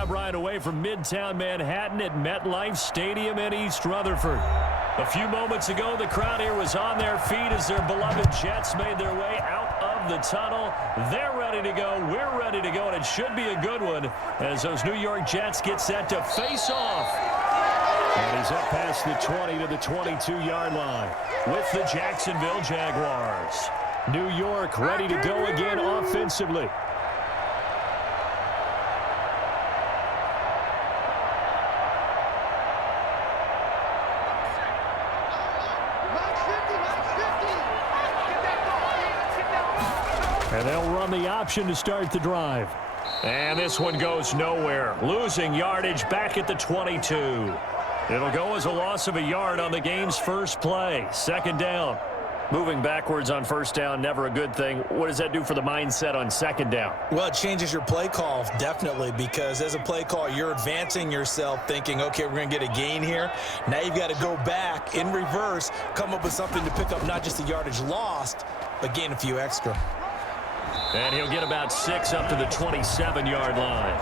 grab right away from Midtown Manhattan at MetLife Stadium in East Rutherford. A few moments ago, the crowd here was on their feet as their beloved Jets made their way out of the tunnel. They're ready to go. We're ready to go, and it should be a good one as those New York Jets get set to face off. And he's up past the 20 to the 22-yard line with the Jacksonville Jaguars. New York ready to go again offensively. And they'll run the option to start the drive. And this one goes nowhere. Losing yardage back at the 22. It'll go as a loss of a yard on the game's first play. Second down. Moving backwards on first down, never a good thing. What does that do for the mindset on second down? Well, it changes your play call, definitely, because as a play call, you're advancing yourself thinking, okay, we're going to get a gain here. Now you've got to go back in reverse, come up with something to pick up not just the yardage lost, but gain a few extra. And he'll get about 6 up to the 27-yard line.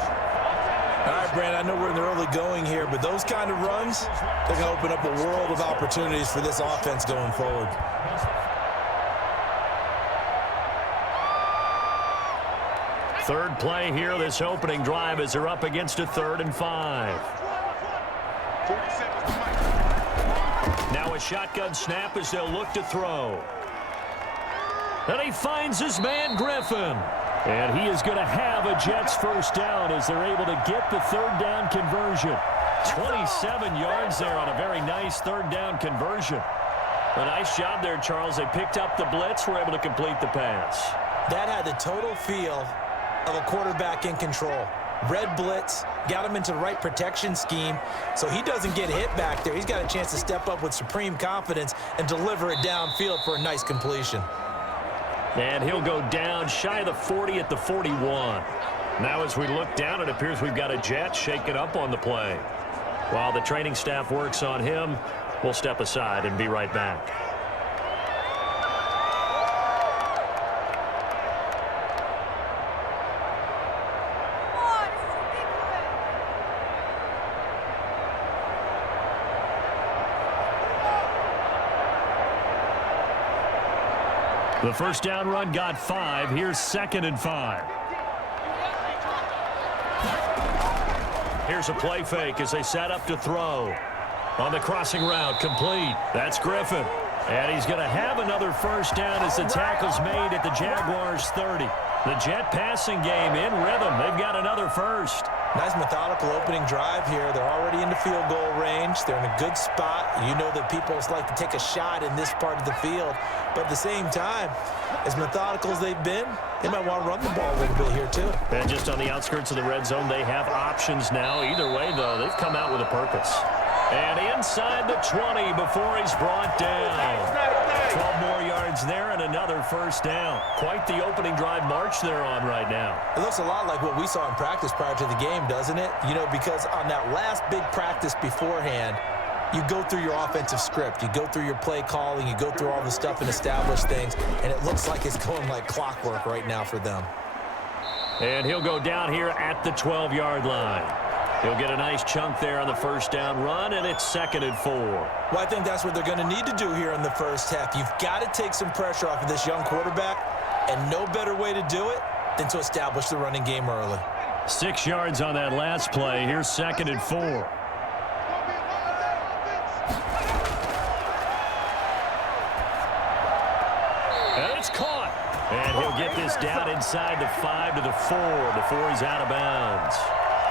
All right, Brand, I know we're in the early going here, but those kind of runs, they're going to open up a world of opportunities for this offense going forward. Third play here, this opening drive as they're up against a 3rd and 5. Now a shotgun snap as they'll look to throw. And he finds his man, Griffin. And he is going to have a Jets first down as they're able to get the 3rd down conversion. 27 yards there on a very nice 3rd down conversion. A nice job there, Charles. They picked up the blitz, were able to complete the pass. That had the total feel of a quarterback in control. Red blitz, got him into the right protection scheme, so he doesn't get hit back there. He's got a chance to step up with supreme confidence and deliver it downfield for a nice completion. And he'll go down shy of the 40 at the 41. Now as we look down, it appears we've got a Jet shaking up on the play. While the training staff works on him, we'll step aside and be right back. The first down run got 5. Here's 2nd and 5. Here's a play fake as they set up to throw. On the crossing route, complete. That's Griffin. And he's going to have another first down as the tackle's made at the Jaguars 30. The Jet passing game in rhythm. They've got another first. Nice methodical opening drive here. They're already into field goal range. They're in a good spot. You know that people like to take a shot in this part of the field. But at the same time, as methodical as they've been, they might want to run the ball a little bit here too. And just on the outskirts of the red zone, they have options now. Either way, though, they've come out with a purpose. And inside the 20 before he's brought down. 12 more yards there and another first down. Quite the opening drive march they're on right now. It looks a lot like what we saw in practice prior to the game, doesn't it? You know, because on that last big practice beforehand, you go through your offensive script. You go through your play calling. You go through all the stuff and establish things. And it looks like it's going like clockwork right now for them. And he'll go down here at the 12-yard line. He'll get a nice chunk there on the first down run, and it's 2nd and 4. Well, I think that's what they're going to need to do here in the first half. You've got to take some pressure off of this young quarterback, and no better way to do it than to establish the running game early. 6 yards on that last play. Here's 2nd and 4. And it's caught. And he'll get this down inside the 5 to the 4 before he's out of bounds.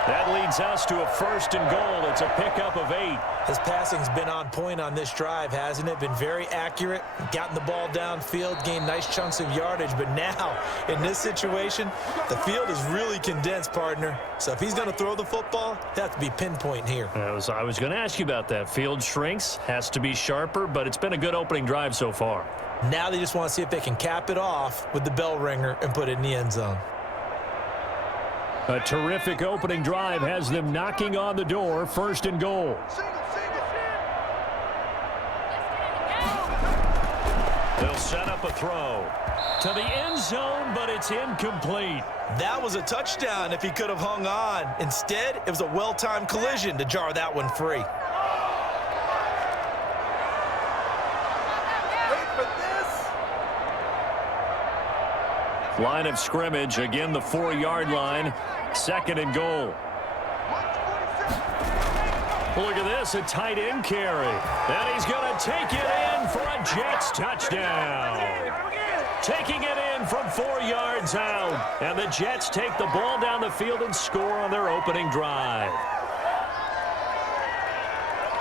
That leads us to a 1st and goal. It's a pickup of 8. His passing's been on point on this drive, hasn't it? Been very accurate, gotten the ball downfield, gained nice chunks of yardage. But now, in this situation, the field is really condensed, partner. So if he's going to throw the football, it has to be pinpoint here. I was going to ask you about that. Field shrinks, has to be sharper, but it's been a good opening drive so far. Now they just want to see if they can cap it off with the bell ringer and put it in the end zone. A terrific opening drive has them knocking on the door. 1st and goal. They'll set up a throw. To the end zone, but it's incomplete. That was a touchdown if he could have hung on. Instead, it was a well-timed collision to jar that one free. Line of scrimmage, again the 4-yard line, 2nd and goal. Look at this, a tight end carry. And he's going to take it in for a Jets touchdown. Taking it in from 4 yards out. And the Jets take the ball down the field and score on their opening drive.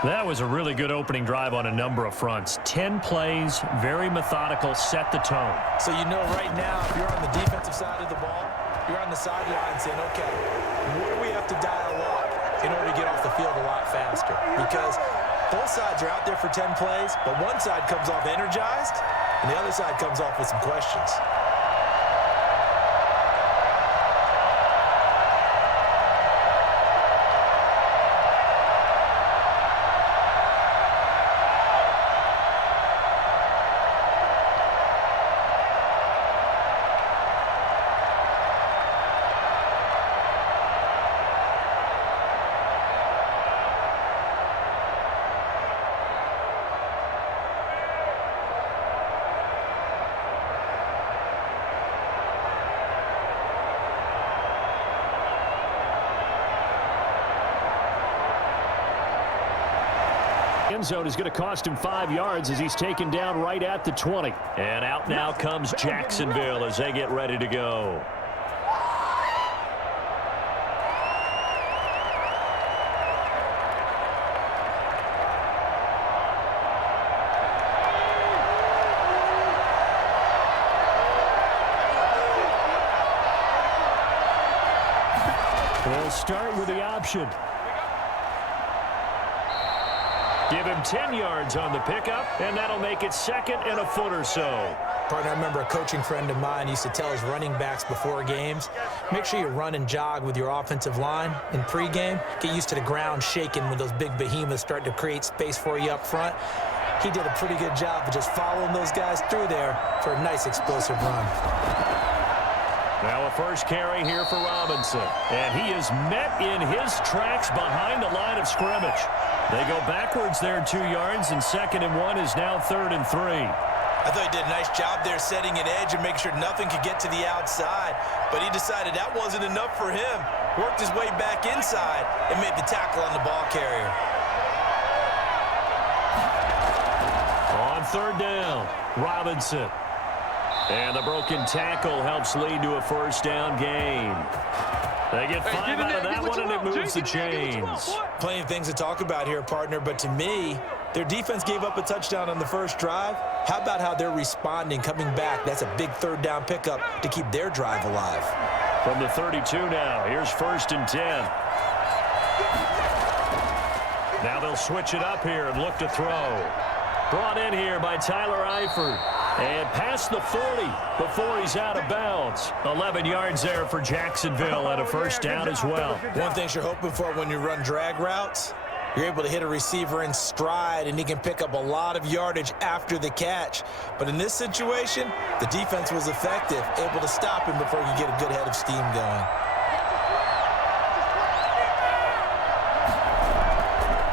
That was a really good opening drive on a number of fronts. 10 plays, very methodical, set the tone. So you know right now, if you're on the defensive side of the ball, you're on the sideline saying, okay, what do we have to dial up in order to get off the field a lot faster? Because both sides are out there for 10 plays, but one side comes off energized, and the other side comes off with some questions. End zone is going to cost him 5 yards as he's taken down right at the 20. And out now comes Jacksonville as they get ready to go. We'll start with the option. Give him 10 yards on the pickup, and that'll make it 2nd and a foot or so. Partner, I remember a coaching friend of mine used to tell his running backs before games, make sure you run and jog with your offensive line in pregame. Get used to the ground shaking when those big behemoths start to create space for you up front. He did a pretty good job of just following those guys through there for a nice explosive run. Now a first carry here for Robinson. And he is met in his tracks behind the line of scrimmage. They go backwards there 2 yards, and 2nd and 1 is now 3rd and 3. I thought he did a nice job there setting an edge and making sure nothing could get to the outside. But he decided that wasn't enough for him. Worked his way back inside and made the tackle on the ball carrier. On 3rd down, Robinson. And the broken tackle helps lead to a first down gain. They get 5 out of that one, and it moves the chains. Plenty of things to talk about here, partner, but to me, their defense gave up a touchdown on the first drive. How about how they're responding, coming back? That's a big 3rd down pickup to keep their drive alive. From the 32 now, here's 1st and 10. Now they'll switch it up here and look to throw. Brought in here by Tyler Eifert. And past the 40 before he's out of bounds. 11 yards there for Jacksonville and a first down as well. One thing you're hoping for when you run drag routes, you're able to hit a receiver in stride, and he can pick up a lot of yardage after the catch. But in this situation, the defense was effective, able to stop him before you get a good head of steam going.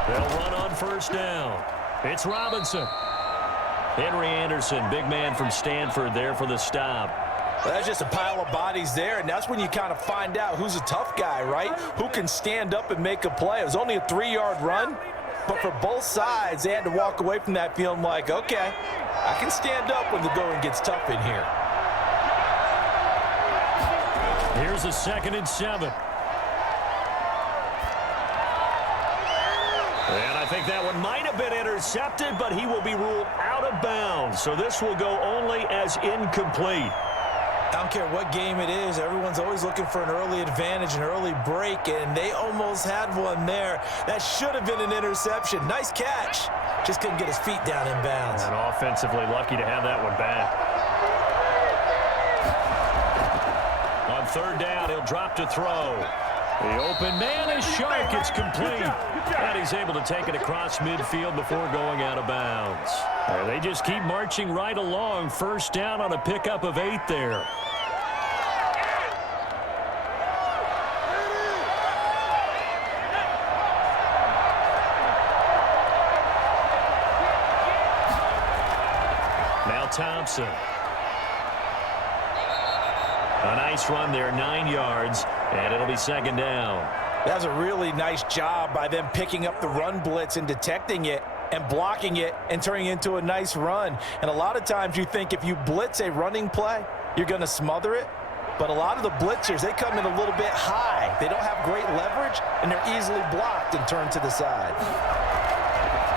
They'll run on first down. It's Robinson. Henry Anderson, big man from Stanford there for the stop. Well, that's just a pile of bodies there, and that's when you kind of find out who's a tough guy, right? Who can stand up and make a play. It was only a 3-yard run, but for both sides, they had to walk away from that feeling like, okay, I can stand up when the going gets tough in here. Here's a 2nd and 7. And I think that one might have been intercepted, but he will be ruled out of bounds. So this will go only as incomplete. I don't care what game it is. Everyone's always looking for an early advantage, an early break, and they almost had one there. That should have been an interception. Nice catch. Just couldn't get his feet down in bounds. And offensively lucky to have that one back. On 3rd down, he'll drop to throw. The open man is Shark. It's complete. And he's able to take it across midfield before going out of bounds. And they just keep marching right along. First down on a pickup of 8 there. Now Thompson. A nice run there, 9 yards, and it'll be second down. That was a really nice job by them picking up the run blitz and detecting it and blocking it and turning it into a nice run. And a lot of times you think if you blitz a running play, you're going to smother it. But a lot of the blitzers, they come in a little bit high. They don't have great leverage, and they're easily blocked and turned to the side.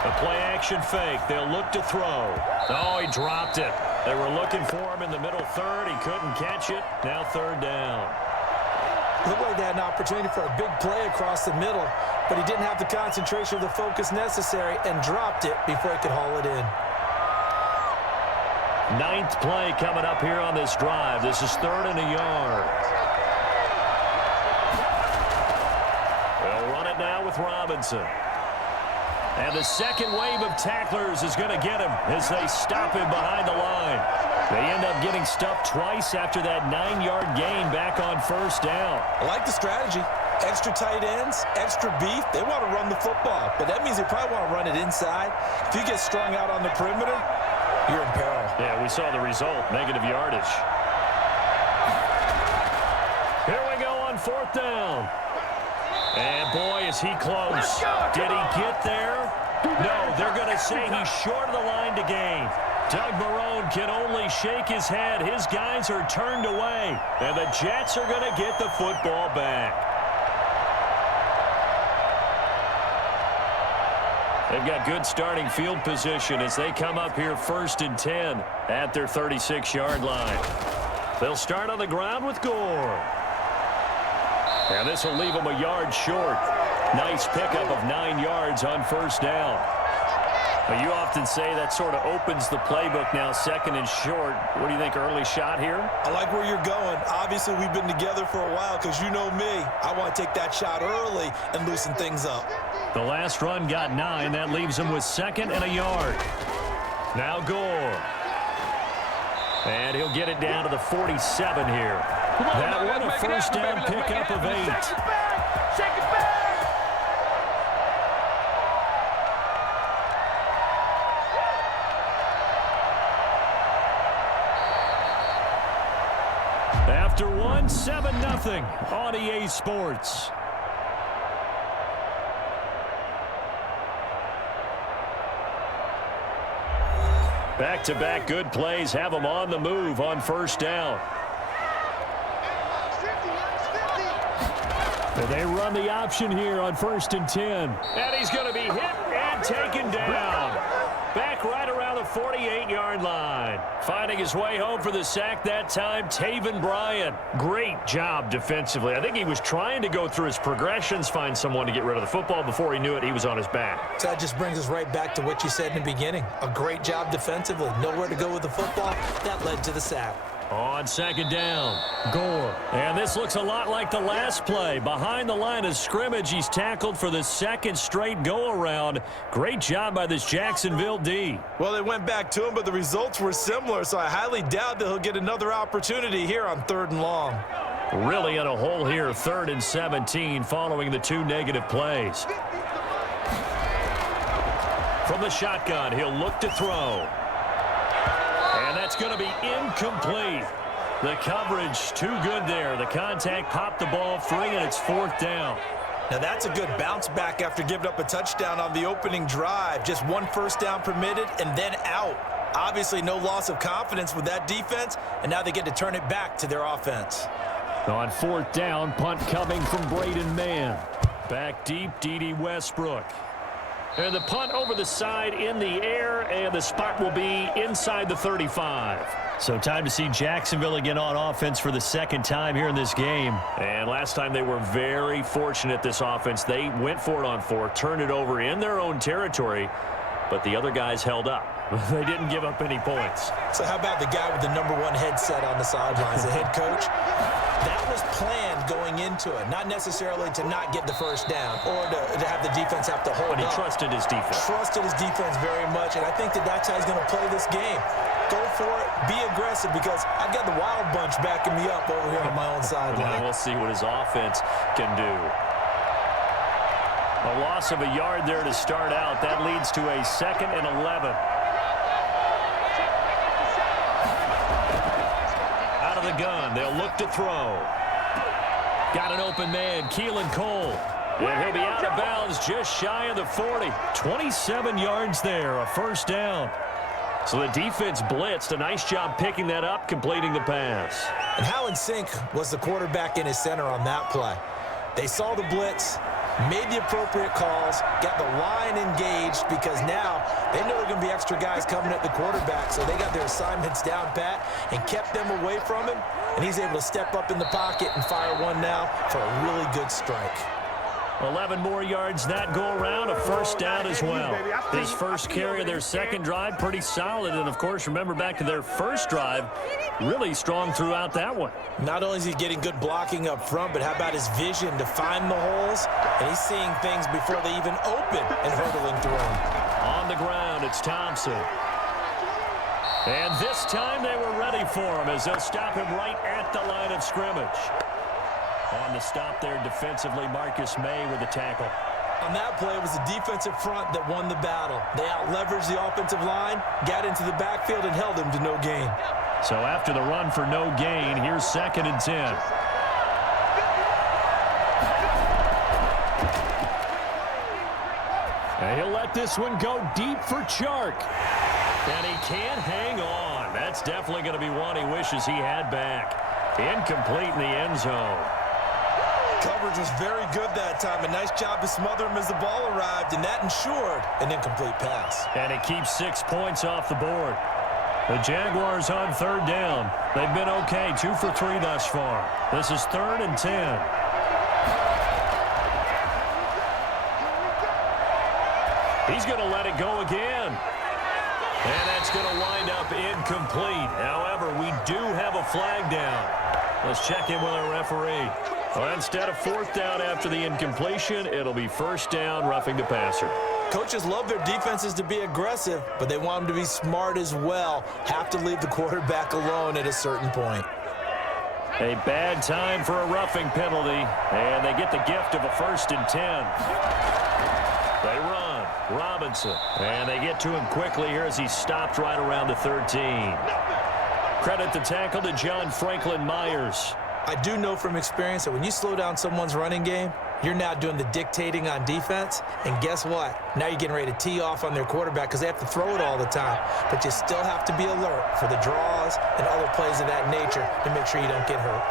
A play-action fake. They'll look to throw. Oh, he dropped it. They were looking for him in the middle third. He couldn't catch it. Now third down. Looked like they had an opportunity for a big play across the middle, but he didn't have the concentration or the focus necessary and dropped it before he could haul it in. 9th play coming up here on this drive. This is 3rd and a yard. They'll run it now with Robinson. And the second wave of tacklers is going to get him as they stop him behind the line. They end up getting stuffed twice after that 9-yard gain back on first down. I like the strategy. Extra tight ends, extra beef. They want to run the football, but that means they probably want to run it inside. If you get strung out on the perimeter, you're in peril. Yeah, we saw the result, negative yardage. Here we go on 4th down. And boy, is he close. Did he get there? No, they're going to say he's short of the line to gain. Doug Marrone can only shake his head. His guys are turned away. And the Jets are going to get the football back. They've got good starting field position as they come up here 1st and 10 at their 36-yard line. They'll start on the ground with Gore. And this will leave them a yard short. Nice pickup of 9 yards on first down. Well, you often say that sort of opens the playbook now, 2nd and short. What do you think, early shot here? I like where you're going. Obviously, we've been together for a while because you know me. I want to take that shot early and loosen things up. The last run got 9. That leaves them with 2nd and a yard. Now Gore. And he'll get it down to the 47 here. That one a first down pickup of 8. Shake it back! After one, 7-0 on EA Sports. Back-to-back good plays have them on the move on first down. And they run the option here on 1st and 10. And he's going to be hit and taken down. Back right around the 48-yard line. Finding his way home for the sack that time, Taven Bryan. Great job defensively. I think he was trying to go through his progressions, find someone to get rid of the football. Before he knew it, he was on his back. So that just brings us right back to what you said in the beginning. A great job defensively. Nowhere to go with the football. That led to the sack. On 2nd down, Gore. And this looks a lot like the last play. Behind the line of scrimmage, he's tackled for the 2nd straight go-around. Great job by this Jacksonville D. Well, they went back to him, but the results were similar, so I highly doubt that he'll get another opportunity here on 3rd and long. Really in a hole here, 3rd and 17, following the 2 negative plays. From the shotgun, he'll look to throw. And that's going to be incomplete. The coverage too good there. The contact popped the ball free, and it's 4th down. Now that's a good bounce back after giving up a touchdown on the opening drive. Just 1 first down permitted and then out. Obviously no loss of confidence with that defense, and now they get to turn it back to their offense. On 4th down, punt coming from Braden Mann. Back deep, D.D. Westbrook. And the punt over the side in the air, and the spot will be inside the 35. So time to see Jacksonville again on offense for the 2nd time here in this game. And last time they were very fortunate, this offense. They went for it on 4, turned it over in their own territory, but the other guys held up. They didn't give up any points. So how about the guy with the #1 headset on the sidelines, the head coach? That was planned going into it, not necessarily to not get the first down or to have the defense have to hold up. But he trusted his defense. Trusted his defense very much, and I think that's how he's going to play this game. Go for it, be aggressive, because I've got the wild bunch backing me up over here on my own sideline. We'll see what his offense can do. A loss of a yard there to start out. That leads to a 2nd and 11. Out of the gun, they'll look to throw. Got an open man, Keelan Cole. And he'll be out of bounds just shy of the 40. 27 yards there, a first down. So the defense blitzed. A nice job picking that up, completing the pass. And how in sync was the quarterback in his center on that play? They saw the blitz, made the appropriate calls, got the line engaged, because now they know there are going to be extra guys coming at the quarterback, so they got their assignments down pat and kept them away from him, and he's able to step up in the pocket and fire one now for a really good strike. 11 more yards that go around, a first down as well. His first carry of their second drive, pretty solid. And, of course, remember back to their first drive, really strong throughout that one. Not only is he getting good blocking up front, but how about his vision to find the holes? And he's seeing things before they even open and hurdling through them. On the ground, it's Thompson. And this time they were ready for him as they'll stop him right at the line of scrimmage. On the stop there defensively, Marcus May with the tackle. On that play, it was the defensive front that won the battle. They out-leveraged the offensive line, got into the backfield, and held him to no gain. So after the run for no gain, here's 2nd and 10. And he'll let this one go deep for Chark. And he can't hang on. That's definitely going to be one he wishes he had back. Incomplete in the end zone. Coverage was very good that time. A nice job to smother him as the ball arrived, and that ensured an incomplete pass. And it keeps 6 points off the board. The Jaguars on 3rd down. They've been okay, 2 for 3 thus far. This is 3rd and 10. He's going to let it go again. And that's going to wind up incomplete. However, we do have a flag down. Let's check in with our referee. Well, instead of 4th down after the incompletion, it'll be 1st down, roughing the passer. Coaches love their defenses to be aggressive, but they want them to be smart as well. Have to leave the quarterback alone at a certain point. A bad time for a roughing penalty, and they get the gift of a 1st and 10. They run. Robinson. And they get to him quickly here as he stopped right around the 13. Credit the tackle to John Franklin Myers. I do know from experience that when you slow down someone's running game, you're now doing the dictating on defense. And guess what? Now you're getting ready to tee off on their quarterback because they have to throw it all the time. But you still have to be alert for the draws and other plays of that nature to make sure you don't get hurt.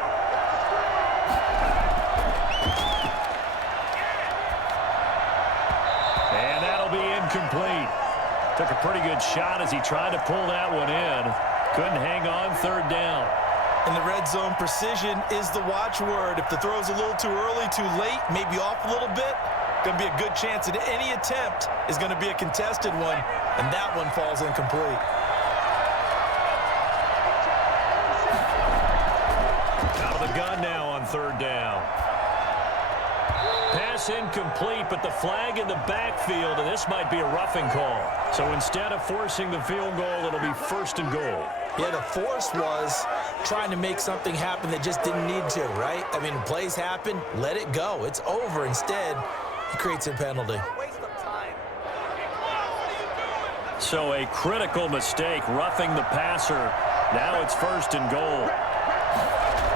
And that'll be incomplete. Took a pretty good shot as he tried to pull that one in. Couldn't hang on, 3rd down. In the red zone, precision is the watchword. If the throw's a little too early, too late, maybe off a little bit, going to be a good chance that any attempt is going to be a contested one, and that one falls incomplete. Out of the gun now on 3rd down. Pass incomplete, but the flag in the backfield, and this might be a roughing call. So instead of forcing the field goal, it'll be 1st and goal. Yeah, the force was trying to make something happen that just didn't need to, right? I mean, plays happen, let it go. It's over. Instead, he creates a penalty. So a critical mistake, roughing the passer. Now it's 1st and goal.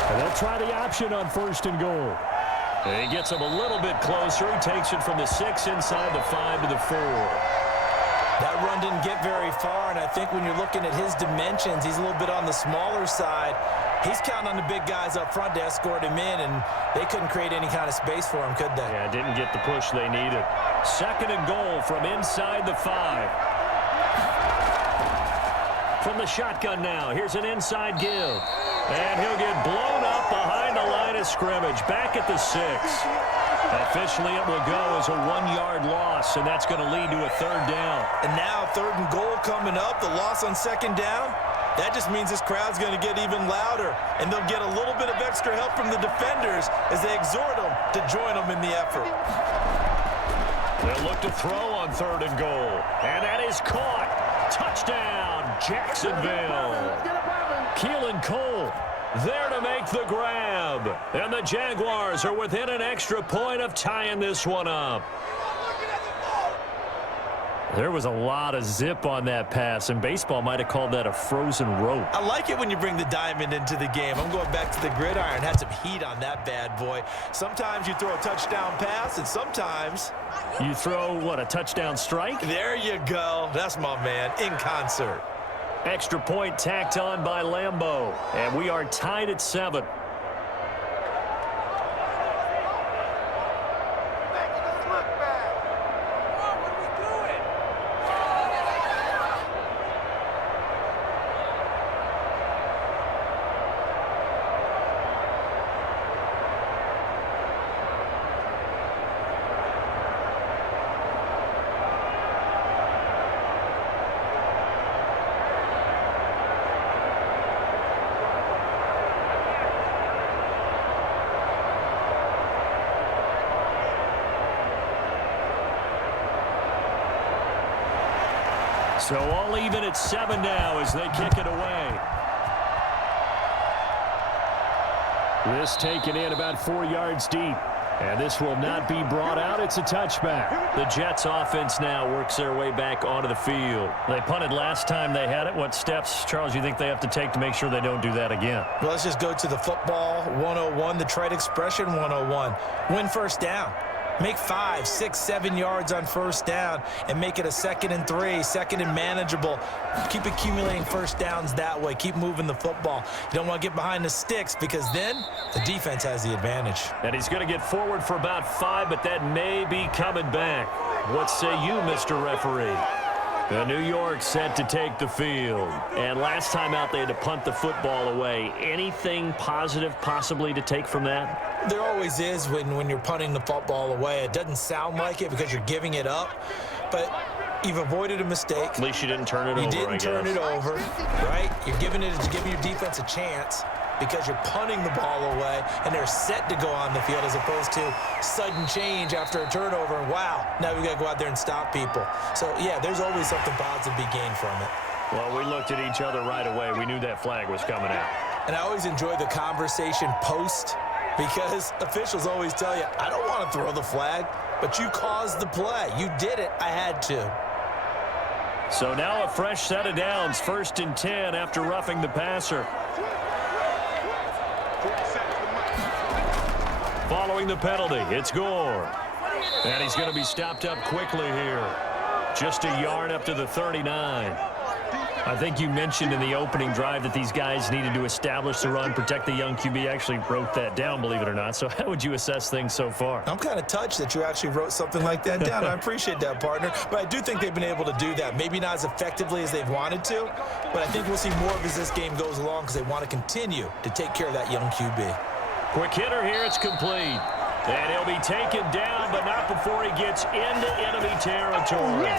And they'll try the option on 1st and goal. And he gets him a little bit closer. He takes it from the 6 inside the 5 to the 4. That run didn't get very far, and I think when you're looking at his dimensions, he's a little bit on the smaller side. He's counting on the big guys up front to escort him in, and they couldn't create any kind of space for him, could they? Yeah, didn't get the push they needed. 2nd and goal from inside the 5. From the shotgun now, here's an inside give. And he'll get blown up behind the line of scrimmage, back at the 6. Officially, it will go as a 1-yard loss, and that's going to lead to a 3rd down. And now 3rd and goal coming up, the loss on 2nd down. That just means this crowd's going to get even louder, and they'll get a little bit of extra help from the defenders as they exhort them to join them in the effort. They'll look to throw on 3rd and goal. And that is caught. Touchdown, Jacksonville. Keelan Cole there to make the grab. And the Jaguars are within an extra point of tying this one up. There was a lot of zip on that pass, and baseball might have called that a frozen rope. I like it when you bring the diamond into the game. I'm going back to the gridiron. Had some heat on that bad boy. Sometimes you throw a touchdown pass, and sometimes you throw, what, a touchdown strike? There you go. That's my man, in concert. Extra point tacked on by Lambeau, and we are tied at 7. So all even at 7 now as they kick it away. This taken in about 4 yards deep. And this will not be brought out. It's a touchback. The Jets offense now works their way back onto the field. They punted last time they had it. What steps, Charles, you think they have to take to make sure they don't do that again? Well, let's just go to the football 101, the trade expression 101. Win first down. Make 5, 6, 7 yards on first down and make it a 2nd and 3, 2nd and manageable. Keep accumulating first downs that way. Keep moving the football. You don't want to get behind the sticks because then the defense has the advantage. And he's going to get forward for about 5, but that may be coming back. What say you, Mr. Referee? The New York set to take the field. And last time out, they had to punt the football away. Anything positive possibly to take from that? There always is when you're punting the football away. It doesn't sound like it because you're giving it up, but you've avoided a mistake. At least you didn't turn it over, You didn't turn it over, right? You're giving your defense a chance because you're punting the ball away, and they're set to go on the field as opposed to sudden change after a turnover, and wow, now we got to go out there and stop people. So, yeah, there's always something positive to be gained from it. Well, we looked at each other right away. We knew that flag was coming out. And I always enjoy the conversation post because officials always tell you, I don't want to throw the flag, but you caused the play. You did it. I had to. So now a fresh set of downs, 1st and 10 after roughing the passer. Following the penalty, it's Gore. And he's going to be stopped up quickly here. Just a yard up to the 39. I think you mentioned in the opening drive that these guys needed to establish the run, protect the young QB. I actually wrote that down, believe it or not. So how would you assess things so far? I'm kind of touched that you actually wrote something like that down. I appreciate that, partner. But I do think they've been able to do that. Maybe not as effectively as they've wanted to, but I think we'll see more of as this game goes along because they want to continue to take care of that young QB. Quick hitter here, it's complete. And he'll be taken down, but not before he gets into enemy territory.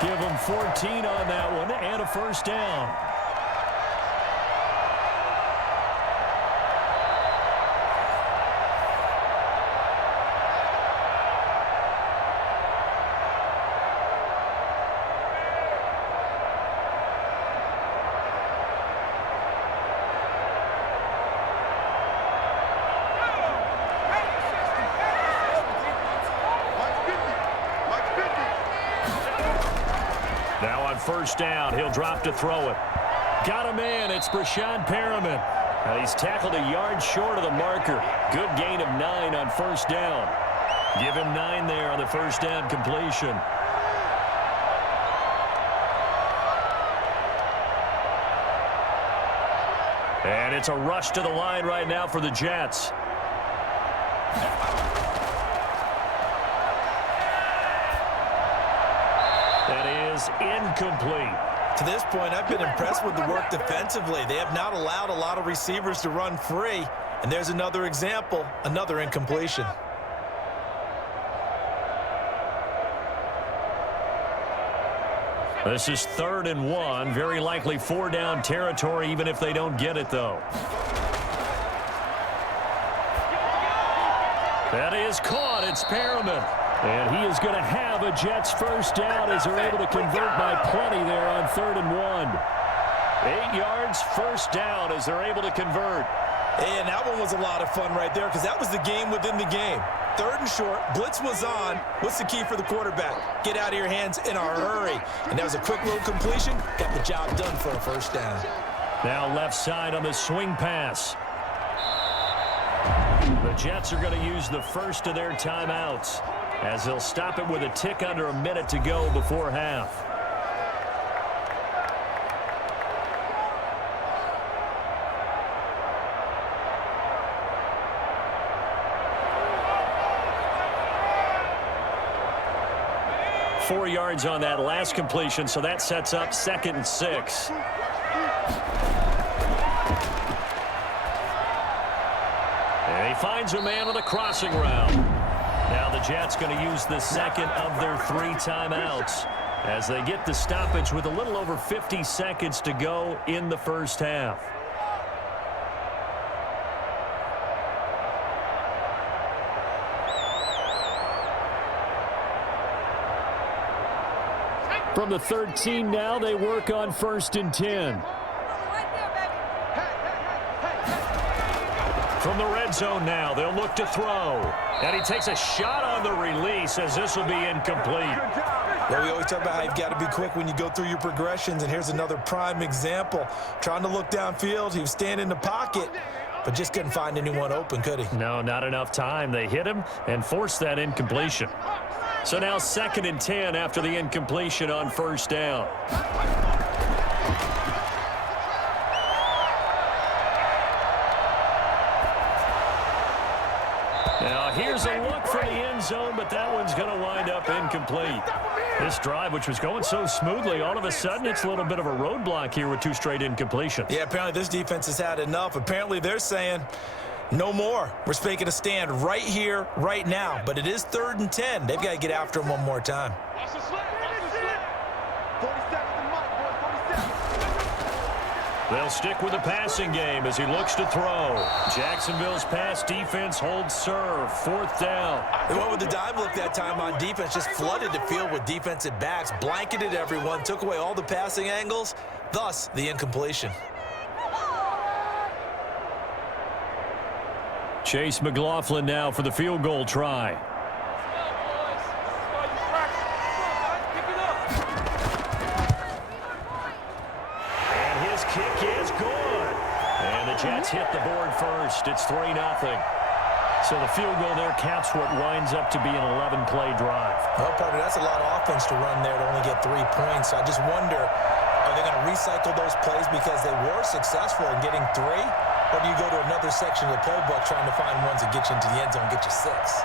Give him 14 on that one and a first down. Now on first down, he'll drop to throw it. Got him in. It's Brashad Perriman. And he's tackled a yard short of the marker. Good gain of 9 on first down. Give him 9 there on the first down completion. And it's a rush to the line right now for the Jets. That is incomplete. To this point, I've been impressed with the work defensively. They have not allowed a lot of receivers to run free. And there's another example, another incompletion. This is 3rd and 1. Very likely 4-down territory, even if they don't get it, though. That is caught. It's Perriman. And he is going to have a Jets first down as they're able to convert by plenty there on 3rd and 1. 8 yards, first down as they're able to convert. And that one was a lot of fun right there because that was the game within the game. 3rd and short, blitz was on. What's the key for the quarterback? Get out of your hands in a hurry. And that was a quick little completion. Got the job done for a first down. Now left side on the swing pass. The Jets are going to use the first of their timeouts as they'll stop it with a tick under a minute to go before half. Four yards on that last completion, so that sets up 2nd and 6. And he finds a man on the crossing route. Now the Jets going to use the second of their 3 timeouts as they get the stoppage with a little over 50 seconds to go in the first half. From the 13 now, they work on 1st and 10. From the red zone now, they'll look to throw. And he takes a shot on the release as this will be incomplete. Well, we always talk about how you've got to be quick when you go through your progressions, and here's another prime example. Trying to look downfield, he was standing in the pocket, but just couldn't find anyone open, could he? No, not enough time. They hit him and forced that incompletion. So now 2nd and 10 after the incompletion on 1st down. Now here's a look for the end zone, but that one's going to wind up incomplete. This drive, which was going so smoothly, all of a sudden it's a little bit of a roadblock here with 2 straight incompletions. Yeah, apparently this defense has had enough. Apparently they're saying, no more. We're making a stand right here, right now. But it is 3rd and 10. They've got to get after him one more time. They'll stick with the passing game as he looks to throw. Jacksonville's pass defense holds serve. 4th down. They went with the dime look that time on defense. Just flooded the field with defensive backs. Blanketed everyone. Took away all the passing angles. Thus, the incompletion. Chase McLaughlin now for the field goal try. And his kick is good. And the Jets hit the board first. It's 3-0. So the field goal there caps what winds up to be an 11-play drive. Well, partner, that's a lot of offense to run there to only get 3 points. So I just wonder, are they going to recycle those plays because they were successful in getting 3? Or do you go to another section of the playbook trying to find ones that get you into the end zone and get you 6?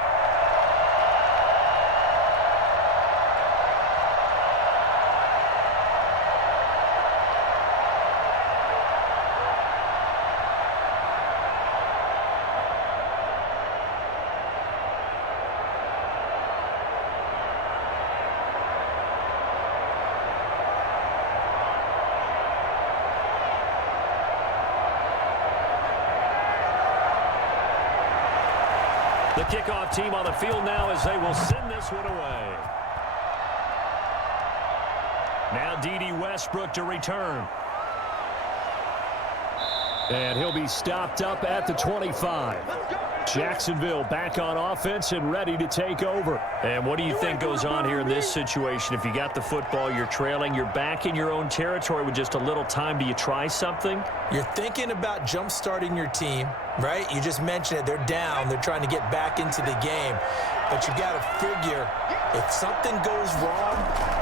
The kickoff team on the field now as they will send this one away. Now D.D. Westbrook to return. And he'll be stopped up at the 25. Jacksonville back on offense and ready to take over. And what do you think goes on here in this situation? If you got the football, you're trailing, you're back in your own territory with just a little time. Do you try something? You're thinking about jump-starting your team, right? You just mentioned it. They're down. They're trying to get back into the game. But you got to figure, if something goes wrong,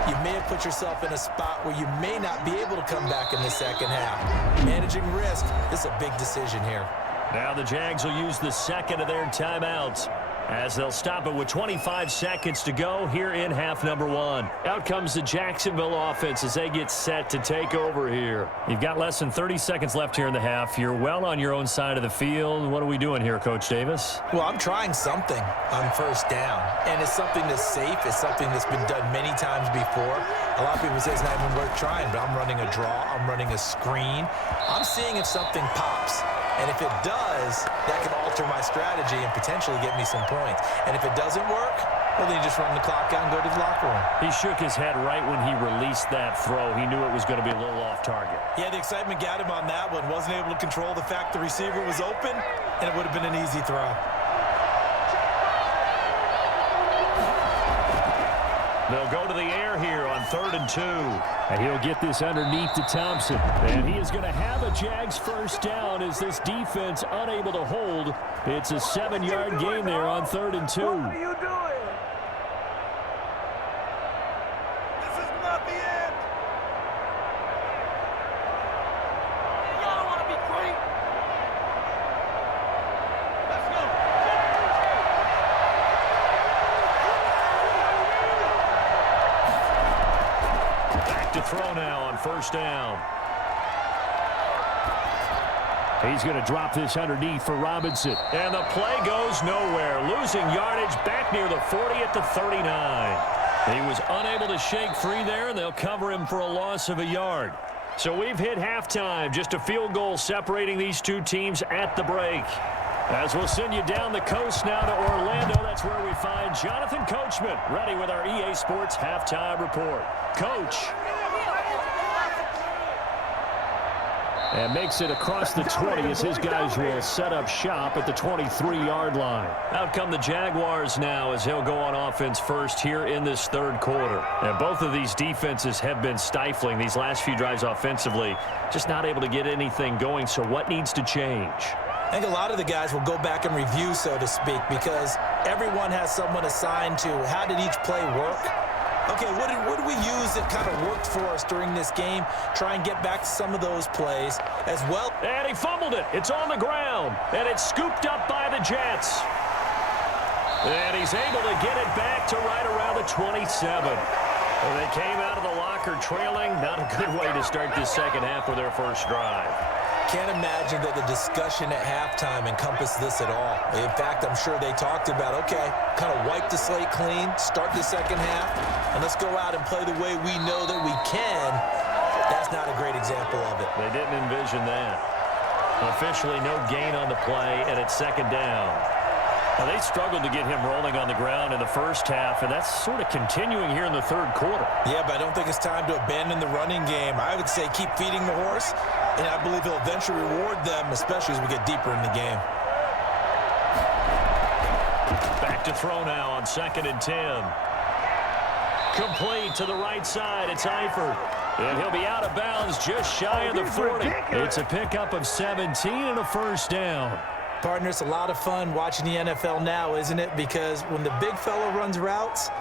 you may have put yourself in a spot where you may not be able to come back in the second half. Managing risk, this is a big decision here. Now the Jags will use the second of their timeouts as they'll stop it with 25 seconds to go here in half number one. Out comes the Jacksonville offense as they get set to take over here. You've got less than 30 seconds left here in the half. You're well on your own side of the field. What are we doing here, Coach Davis? Well, I'm trying something on first down, and it's something that's safe. It's something that's been done many times before. A lot of people say it's not even worth trying, but I'm running a draw. I'm running a screen. I'm seeing if something pops. And if it does, that can alter my strategy and potentially get me some points. And if it doesn't work, well, then you just run the clock out and go to the locker room. He shook his head right when he released that throw. He knew it was going to be a little off target. Yeah, the excitement got him on that one. Wasn't able to control the fact the receiver was open, and it would have been an easy throw. They'll go to the air here on 3rd and 2. And he'll get this underneath to Thompson. And he is going to have a Jags first down as this defense unable to hold. It's a 7-yard gain there on 3rd and 2. What are you doing? This is not the end. Y'all don't want to be great. Let's go. To throw now on first down. He's going to drop this underneath for Robinson. And the play goes nowhere. Losing yardage back near the 40 at the 39. He was unable to shake free there, and they'll cover him for a loss of a yard. So we've hit halftime. Just a field goal separating these two teams at the break. As we'll send you down the coast now to Orlando, that's where we find Jonathan Coachman, ready with our EA Sports halftime report. Coach. And makes it across the 20 as his guys will set up shop at the 23-yard line. Out come the Jaguars now as he'll go on offense first here in this third quarter. And both of these defenses have been stifling these last few drives offensively, just not able to get anything going. So what needs to change? I think a lot of the guys will go back and review, so to speak, because everyone has someone assigned to how did each play work. Okay, what did we use that kind of worked for us during this game? Try and get back to some of those plays as well. And he fumbled it. It's on the ground. And it's scooped up by the Jets. And he's able to get it back to right around the 27. And they came out of the locker trailing. Not a good way to start this second half with their first drive. Can't imagine that the discussion at halftime encompassed this at all. In fact, I'm sure they talked about, okay, kind of wipe the slate clean, start the second half, and let's go out and play the way we know that we can. That's not a great example of it. They didn't envision that. Officially no gain on the play, and it's second down. Now, they struggled to get him rolling on the ground in the first half, and that's sort of continuing here in the third quarter. Yeah, but I don't think it's time to abandon the running game. I would say keep feeding the horse, and I believe he'll eventually reward them, especially as we get deeper in the game. Back to throw now on 2nd and 10. Complete to the right side. It's Eifert. And he'll be out of bounds just shy of the 40. It's a pickup of 17 and a first down. Partner, it's a lot of fun watching the NFL now, isn't it? Because when the big fella runs routes,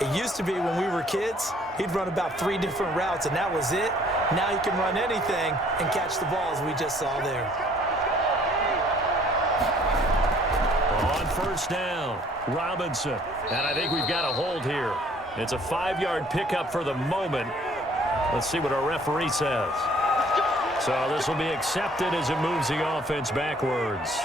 it used to be when we were kids, he'd run about 3 different routes, and that was it. Now he can run anything and catch the ball, as we just saw there. On first down, Robinson. And I think we've got a hold here. It's a 5-yard pickup for the moment. Let's see what our referee says. So this will be accepted as it moves the offense backwards.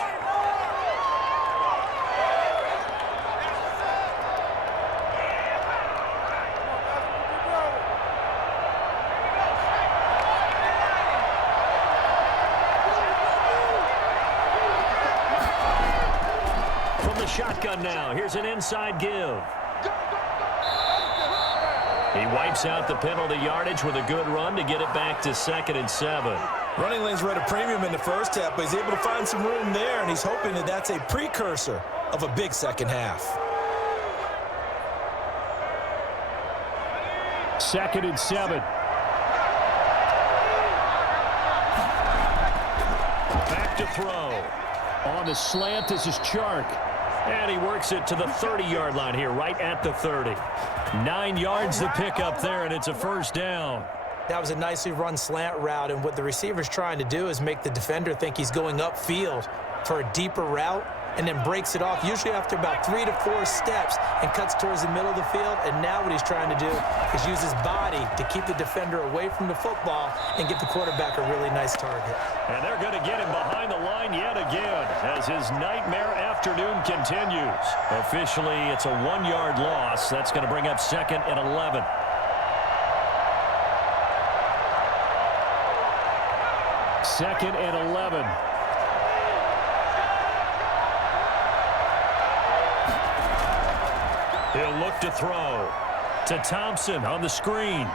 From the shotgun now, here's an inside give. He wipes out the penalty yardage with a good run to get it back to 2nd and 7. Running lanes were at a premium in the first half, but he's able to find some room there, and he's hoping that that's a precursor of a big second half. 2nd and 7. Back to throw. On the slant, this is Chark. And he works it to the 30-yard line here, right at the 30. 9 yards to pick up there, and it's a first down. That was a nicely run slant route, and what the receiver's trying to do is make the defender think he's going upfield for a deeper route. and then breaks it off, usually after about 3 to 4 steps, and cuts towards the middle of the field. And now what he's trying to do is use his body to keep the defender away from the football and get the quarterback a really nice target. And they're going to get him behind the line yet again as his nightmare afternoon continues. Officially, it's a 1-yard loss. That's going to bring up 2nd and 11. Second and 11. He'll look to throw to Thompson on the screen.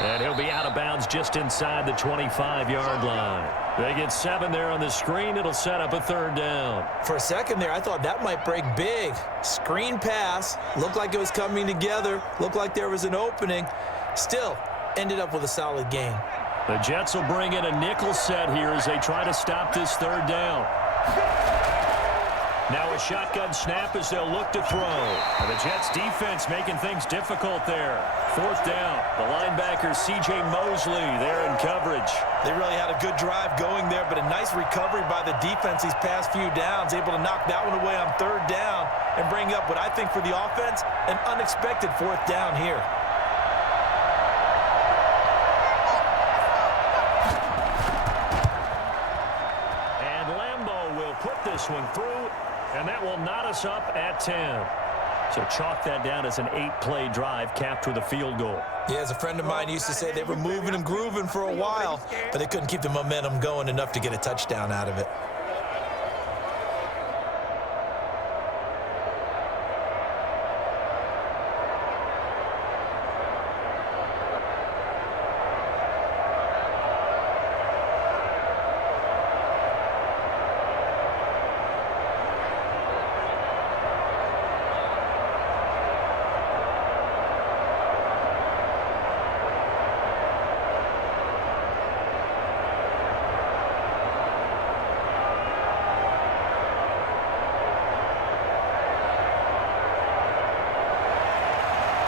And he'll be out of bounds just inside the 25-yard line. They get 7 there on the screen. It'll set up a 3rd down. For a second there, I thought that might break big. Screen pass. Looked like it was coming together. Looked like there was an opening. Still, ended up with a solid gain. The Jets will bring in a nickel set here as they try to stop this 3rd down. Now a shotgun snap as they'll look to throw. And the Jets defense making things difficult there. 4th down. The linebacker C.J. Mosley there in coverage. They really had a good drive going there, but a nice recovery by the defense these past few downs, able to knock that one away on 3rd down and bring up what I think for the offense, an unexpected 4th down here. And Lambeau will put this one through. And that will knot us up at 10. So chalk that down as an 8-play drive capped with a field goal. Yeah, as a friend of mine used to say, they were moving and grooving for a while, but they couldn't keep the momentum going enough to get a touchdown out of it.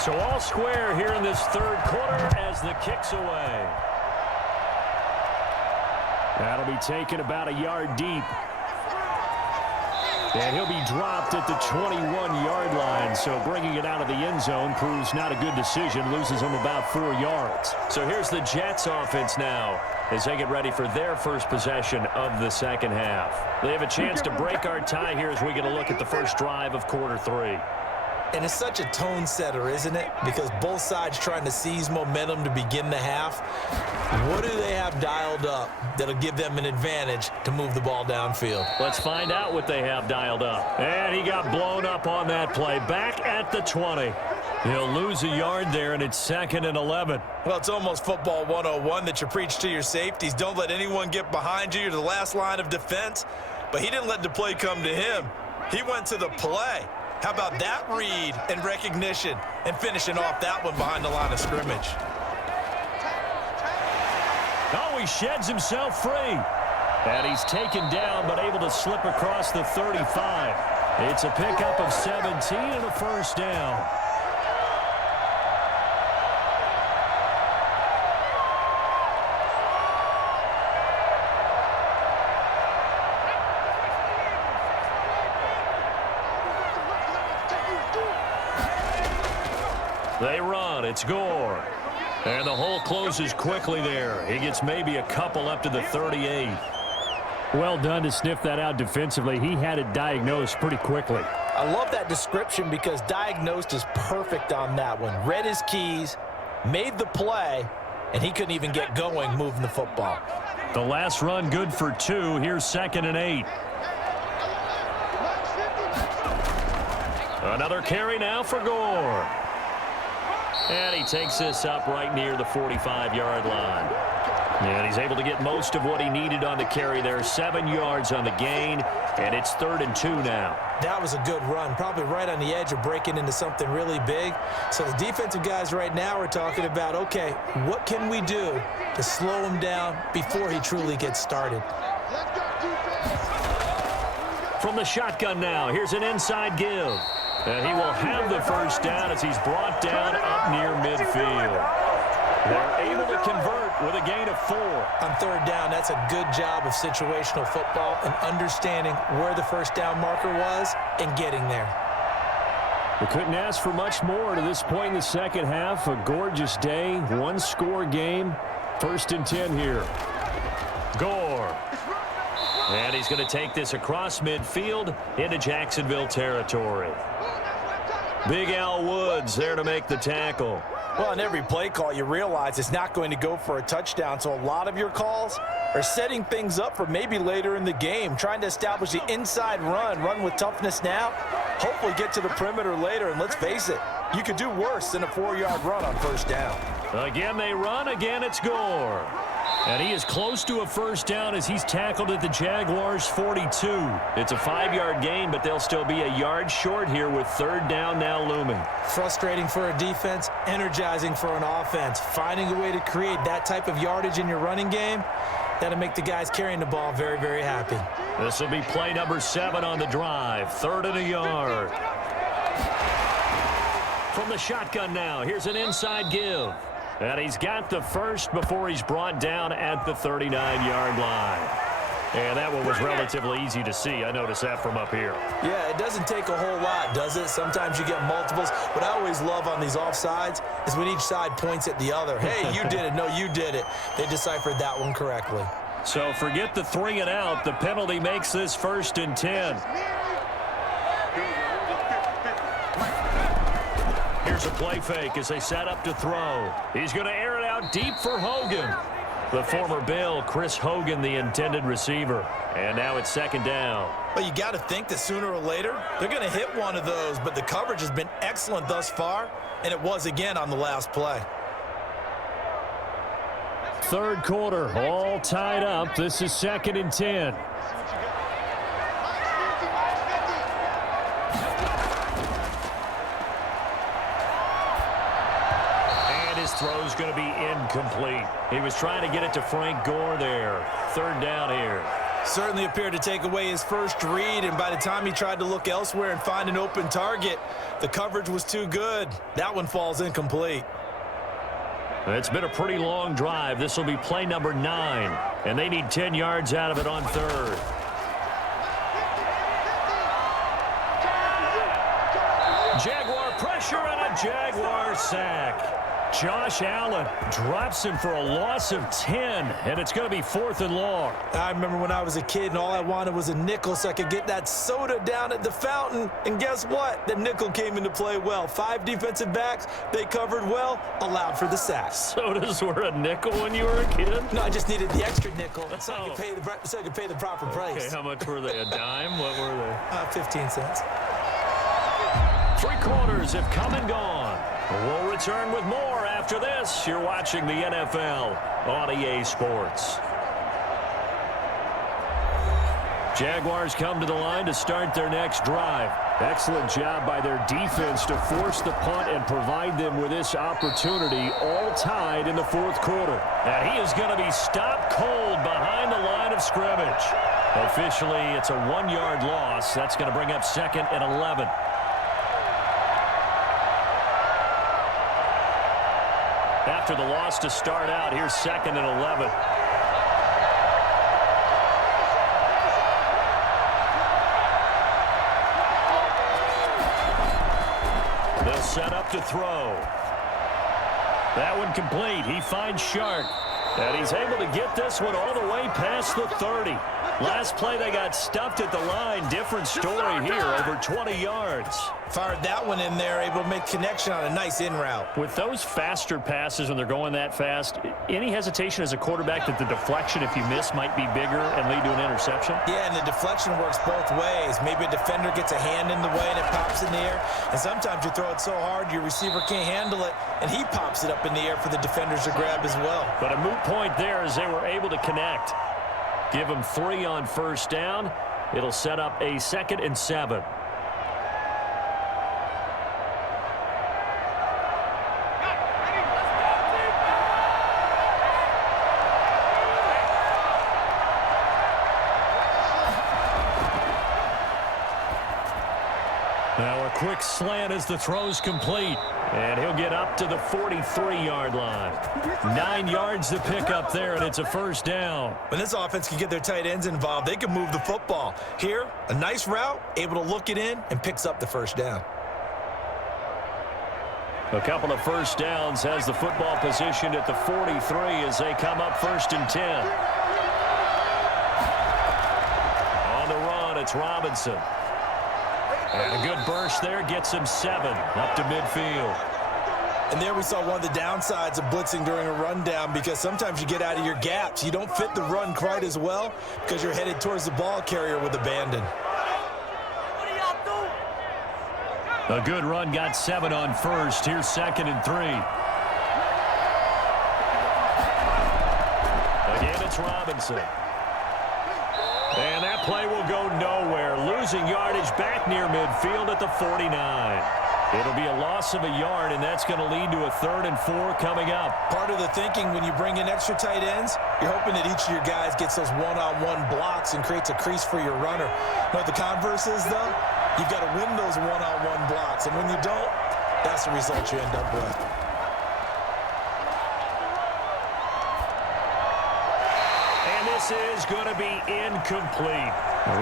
So all square here in this 3rd quarter as the kick's away. That'll be taken about a yard deep. And he'll be dropped at the 21-yard line. So bringing it out of the end zone proves not a good decision. Loses him about 4 yards. So here's the Jets offense now as they get ready for their first possession of the 2nd half. They have a chance to break our tie here as we get a look at the first drive of quarter 3. And it's such a tone setter, isn't it? Because both sides trying to seize momentum to begin the half. What do they have dialed up that'll give them an advantage to move the ball downfield? Let's find out what they have dialed up. And he got blown up on that play. Back at the 20. He'll lose a yard there, and it's 2nd and 11. Well, it's almost football 101 that you preach to your safeties. Don't let anyone get behind you. You're the last line of defense. But he didn't let the play come to him. He went to the play. How about that read and recognition and finishing off that one behind the line of scrimmage? Oh, he sheds himself free. And he's taken down but able to slip across the 35. It's a pickup of 17 and a 1st down. They run. It's Gore. And the hole closes quickly there. He gets maybe a couple up to the 38. Well done to sniff that out defensively. He had it diagnosed pretty quickly. I love that description because diagnosed is perfect on that one. Read his keys, made the play, and he couldn't even get going moving the football. The last run good for 2. Here's 2nd and 8. Another carry now for Gore. And he takes this up right near the 45-yard line. And he's able to get most of what he needed on the carry there. 7 yards on the gain, and it's 3rd and 2 now. That was a good run, probably right on the edge of breaking into something really big. So the defensive guys right now are talking about, okay, what can we do to slow him down before he truly gets started? From the shotgun now, here's an inside give. And he will have the 1st down as he's brought down up near midfield. They're able to convert with a gain of 4. On third down, that's a good job of situational football and understanding where the first down marker was and getting there. We couldn't ask for much more to this point in the second half. A gorgeous day, one-score game. 1st and 10 here. Gore. And he's going to take this across midfield into Jacksonville territory. Big Al Woods there to make the tackle. Well, in every play call, you realize it's not going to go for a touchdown, so a lot of your calls are setting things up for maybe later in the game, trying to establish the inside run with toughness now, hopefully get to the perimeter later, and let's face it, you could do worse than a 4-yard run on first down. Again they run, again it's Gore. And he is close to a first down as he's tackled at the Jaguars' 42. It's a 5-yard gain, but they'll still be a yard short here with third down now looming. Frustrating for a defense, energizing for an offense. Finding a way to create that type of yardage in your running game, that'll make the guys carrying the ball very, very happy. This will be play number 7 on the drive. 3rd and a yard. From the shotgun now, here's an inside give. And he's got the first before he's brought down at the 39-yard line. And that one was relatively easy to see. I noticed that from up here. Yeah, it doesn't take a whole lot, does it? Sometimes you get multiples. What I always love on these offsides is when each side points at the other. Hey, you did it. No, you did it. They deciphered that one correctly. So forget the 3 and out. The penalty makes this 1st and 10. Here's a play fake as they set up to throw. He's going to air it out deep for Hogan. The former Bill, Chris Hogan, the intended receiver. And now it's 2nd down. Well, you got to think that sooner or later, they're going to hit one of those, but the coverage has been excellent thus far, and it was again on the last play. 3rd quarter, all tied up. This is 2nd and 10. Throw's going to be incomplete. He was trying to get it to Frank Gore there. 3rd down here. Certainly appeared to take away his first read, and by the time he tried to look elsewhere and find an open target, the coverage was too good. That one falls incomplete. It's been a pretty long drive. This will be play number 9, and they need 10 yards out of it on 3rd. Jaguar pressure and a Jaguar sack. Josh Allen drops him for a loss of 10, and it's going to be 4th and long. I remember when I was a kid and all I wanted was a nickel so I could get that soda down at the fountain. And guess what? The nickel came into play well. 5 defensive backs, they covered well, allowed for the sacks. Sodas were a nickel when you were a kid? No, I just needed the extra nickel so I could pay the proper price. Okay, how much were they? A dime? What were they? 15 cents. 3 quarters have come and gone. We'll return with more after this. You're watching the NFL on EA Sports. Jaguars come to the line to start their next drive. Excellent job by their defense to force the punt and provide them with this opportunity, all tied in the 4th quarter. And he is going to be stopped cold behind the line of scrimmage. Officially, it's a 1-yard loss. That's going to bring up 2nd and 11. After the loss to start out, here's 2nd and 11. They'll set up to throw. That one complete. He finds Shark. And he's able to get this one all the way past the 30. Last play, they got stuffed at the line. Different story here, over 20 yards. Fired that one in there, able to make connection on a nice in route. With those faster passes when they're going that fast, any hesitation as a quarterback that the deflection, if you miss, might be bigger and lead to an interception? Yeah, and the deflection works both ways. Maybe a defender gets a hand in the way and it pops in the air. And sometimes you throw it so hard your receiver can't handle it, and he pops it up in the air for the defenders to grab as well. But a moot point there as they were able to connect. Give them 3 on first down. It'll set up a 2nd and 7. Now a quick slant as the throw's complete. And he'll get up to the 43-yard line. 9 yards to pick up there, and it's a first down. When this offense can get their tight ends involved, they can move the football. Here, a nice route, able to look it in, and picks up the first down. A couple of first downs has the football positioned at the 43 as they come up 1st and 10. On the run, it's Robinson. And a good burst there gets him 7 up to midfield. And there we saw one of the downsides of blitzing during a rundown, because sometimes you get out of your gaps. You don't fit the run quite as well because you're headed towards the ball carrier with abandon. A good run got 7 on first. Here's 2nd and 3. Again, it's Robinson. And that play will go nowhere. Losing yardage back near midfield at the 49. It'll be a loss of a yard, and that's going to lead to a 3rd and 4 coming up. Part of the thinking when you bring in extra tight ends, you're hoping that each of your guys gets those one-on-one blocks and creates a crease for your runner. You know what the converse is, though? You've got to win those one-on-one blocks, and when you don't, that's the result you end up with. This is going to be incomplete.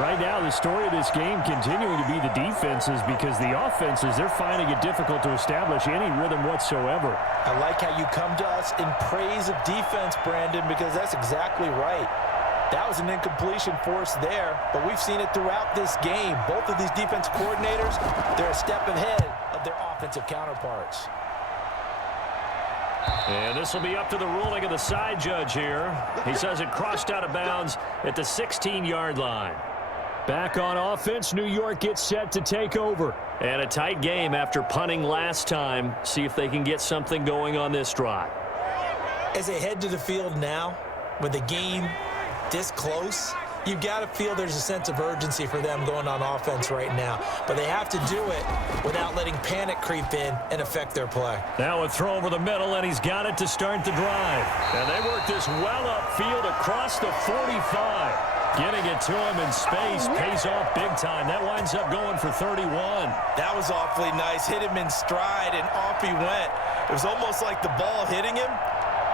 Right now, the story of this game continuing to be the defenses, because the offenses, they're finding it difficult to establish any rhythm whatsoever. I like how you come to us in praise of defense, Brandon, because that's exactly right. That was an incompletion force there, but we've seen it throughout this game. Both of these defense coordinators, they're a step ahead of their offensive counterparts. And this will be up to the ruling of the side judge here. He says it crossed out of bounds at the 16-yard line. Back on offense, New York gets set to take over. And a tight game after punting last time. See if they can get something going on this drive. As they head to the field now, with the game this close, you've got to feel there's a sense of urgency for them going on offense right now. But they have to do it without letting panic creep in and affect their play. Now a throw over the middle, and he's got it to start the drive. And they work this well upfield across the 45. Getting it to him in space pays off big time. That winds up going for 31. That was awfully nice. Hit him in stride, and off he went. It was almost like the ball hitting him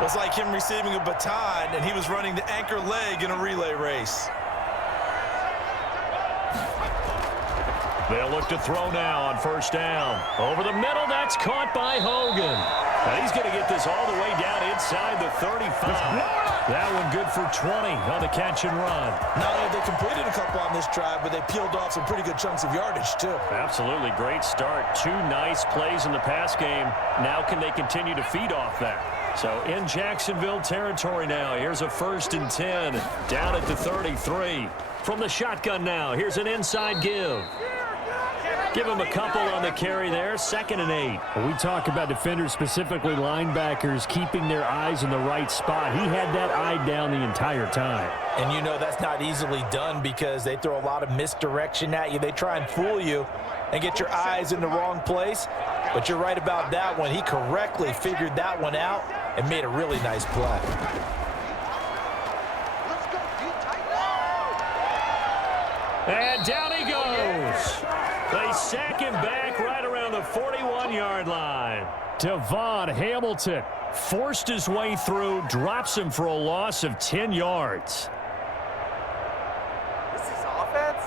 was like him receiving a baton, and he was running the anchor leg in a relay race. They'll look to throw now on 1st down. Over the middle, that's caught by Hogan. Now he's going to get this all the way down inside the 35. That one good for 20 on the catch and run. Not only have they completed a couple on this drive, but they peeled off some pretty good chunks of yardage, too. Absolutely great start. 2 nice plays in the pass game. Now can they continue to feed off that? So in Jacksonville territory now. Here's a 1st and 10 down at the 33. From the shotgun now, here's an inside give. Give him a couple on the carry there. 2nd and 8. When we talk about defenders, specifically linebackers, keeping their eyes in the right spot, he had that eye down the entire time. And you know that's not easily done because they throw a lot of misdirection at you. They try and fool you and get your eyes in the wrong place. But you're right about that one. He correctly figured that one out and made a really nice play. And down he goes. They sack him back right around the 41-yard line. Devon Hamilton Forced his way through, drops him for a loss of 10 yards. This is offense?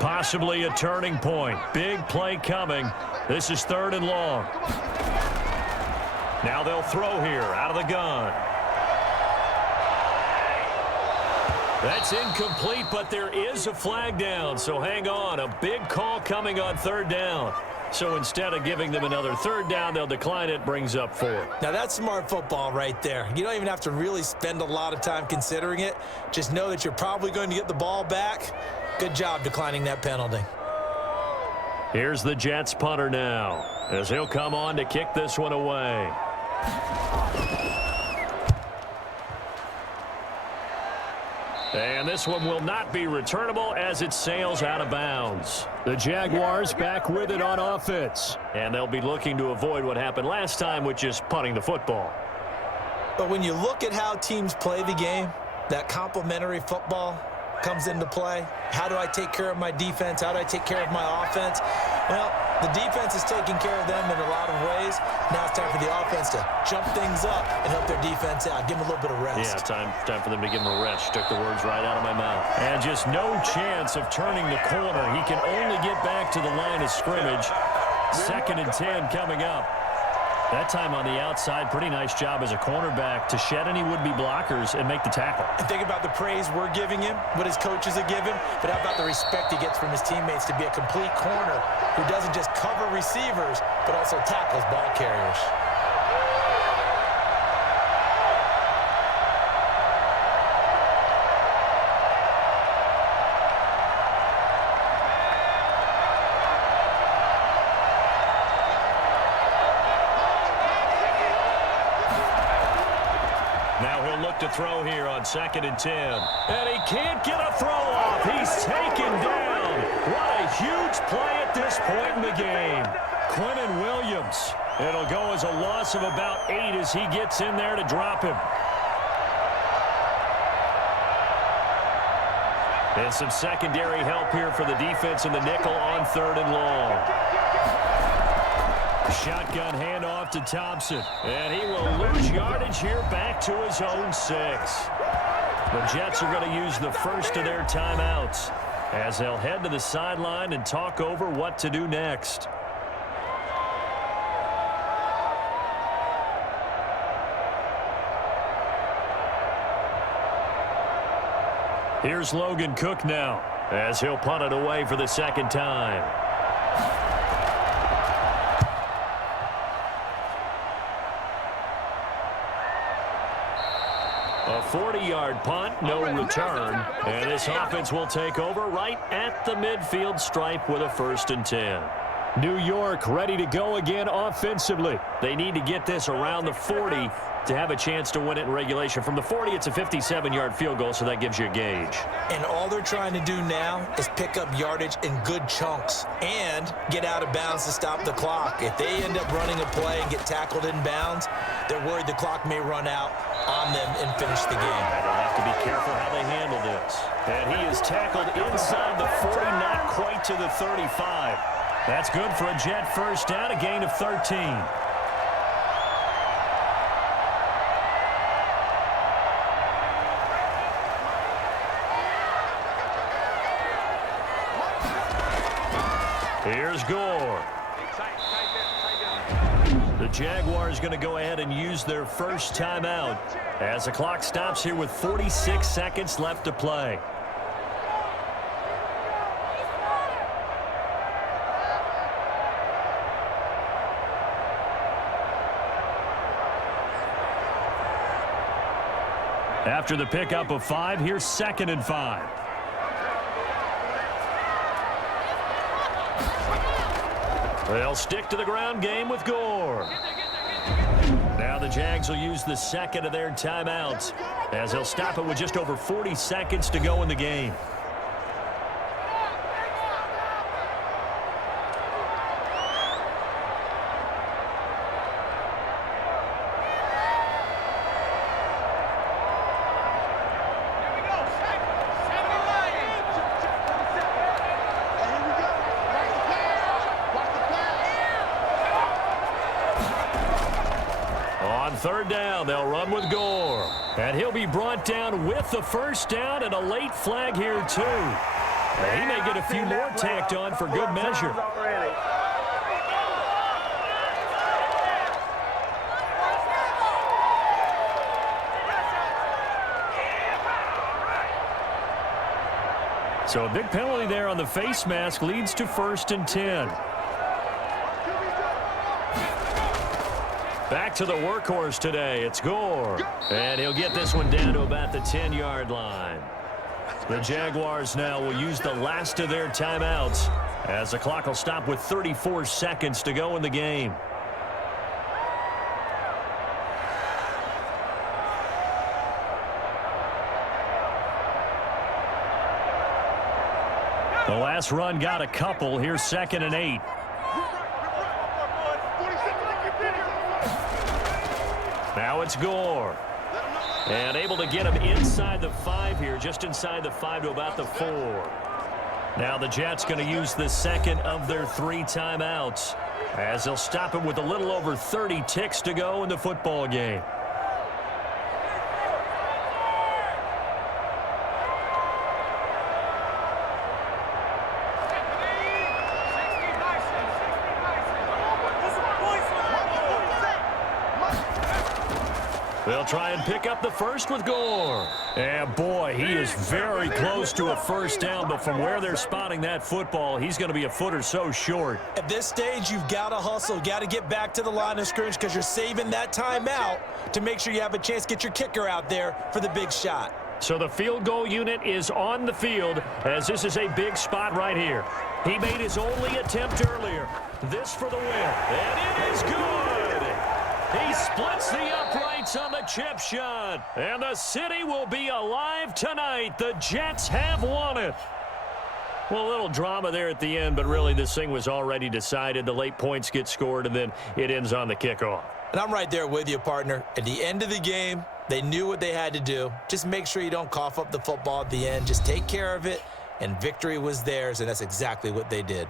Possibly a turning point. Big play coming. This is 3rd and long. Now they'll throw here out of the gun. That's incomplete, but there is a flag down, so hang on. A big call coming on 3rd down. So instead of giving them another 3rd down, they'll decline it, brings up 4. Now that's smart football right there. You don't even have to really spend a lot of time considering it. Just know that you're probably going to get the ball back. Good job declining that penalty. Here's the Jets punter now, as he'll come on to kick this one away. And this one will not be returnable as it sails out of bounds. The Jaguars back with it on offense. And they'll be looking to avoid what happened last time, which is punting the football. But when you look at how teams play the game, that complementary football comes into play. How do I take care of my defense? How do I take care of my offense? Well, The defense is taking care of them in a lot of ways. Now it's time for the offense to jump things up and help their defense out. Give them a little bit of rest. Yeah, time for them to give him a rest. Took the words right out of my mouth. And just no chance of turning the corner. He can only get back to the line of scrimmage. 2nd and 10 coming up. That time on the outside, pretty nice job as a cornerback to shed any would-be blockers and make the tackle. And think about the praise we're giving him, what his coaches are giving, but how about the respect he gets from his teammates to be a complete corner who doesn't just cover receivers, but also tackles ball carriers. To throw here on 2nd and 10. And he can't get a throw off. He's taken down. What a huge play at this point in the game. Quentin Williams. It'll go as a loss of about 8 as he gets in there to drop him. And some secondary help here for the defense in the nickel on 3rd and long. Shotgun handoff to Thompson. And he will lose yardage here back to his own 6. The Jets are going to use the first of their timeouts as they'll head to the sideline and talk over what to do next. Here's Logan Cook now as he'll punt it away for the 2nd time. A 40-yard punt, no return. And this offense will take over right at the midfield stripe with a 1st and 10. New York ready to go again offensively. They need to get this around the 40 to have a chance to win it in regulation. From the 40, it's a 57-yard field goal, so that gives you a gauge. And all they're trying to do now is pick up yardage in good chunks and get out of bounds to stop the clock. If they end up running a play and get tackled in bounds, they're worried the clock may run out on them and finish the game. They'll have to be careful how they handle this. And he is tackled inside the 40, not quite to the 35. That's good for a Jet first down, a gain of 13. Here's Gore. The Jaguars going to go ahead and use their first timeout as the clock stops here with 46 seconds left to play. After the pickup of 5, here's 2nd and 5. They'll stick to the ground game with Gore. Now the Jags will use the 2nd of their timeouts as they'll stop it with just over 40 seconds to go in the game. Third down, they'll run with Gore. And he'll be brought down with the first down and a late flag here, too. And he may get a few more tacked on for good measure. So a big penalty there on the face mask leads to 1st and 10. Back to the workhorse today. It's Gore. And he'll get this one down to about the 10-yard line. The Jaguars now will use the last of their timeouts as the clock will stop with 34 seconds to go in the game. The last run got a couple. Here's 2nd and 8. Now it's Gore. And able to get him inside the 5 here, just inside the 5 to about the 4. Now the Jets going to use the second of their 3 timeouts as they'll stop it with a little over 30 ticks to go in the football game. They'll try and pick up the first with Gore. And boy, he is very close to a first down, but from where they're spotting that football, he's going to be a foot or so short. At this stage, you've got to hustle, got to get back to the line of scrimmage because you're saving that timeout to make sure you have a chance to get your kicker out there for the big shot. So the field goal unit is on the field as this is a big spot right here. He made his only attempt earlier. This for the win. And it is good. He splits the uprights on the chip shot. And the city will be alive tonight. The Jets have won it. Well, a little drama there at the end, but really this thing was already decided. The late points get scored, and then it ends on the kickoff. And I'm right there with you, partner. At the end of the game, they knew what they had to do. Just make sure you don't cough up the football at the end. Just take care of it, and victory was theirs, and that's exactly what they did.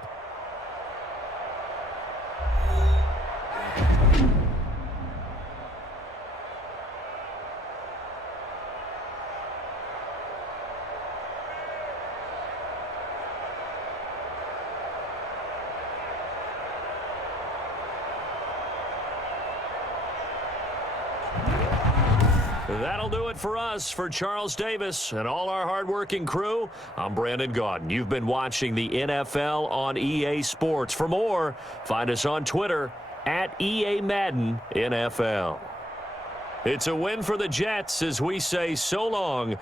That'll do it for us. For Charles Davis and all our hardworking crew, I'm Brandon Gaudin. You've been watching the NFL on EA Sports. For more, find us on Twitter at EA Madden NFL. It's a win for the Jets as we say so long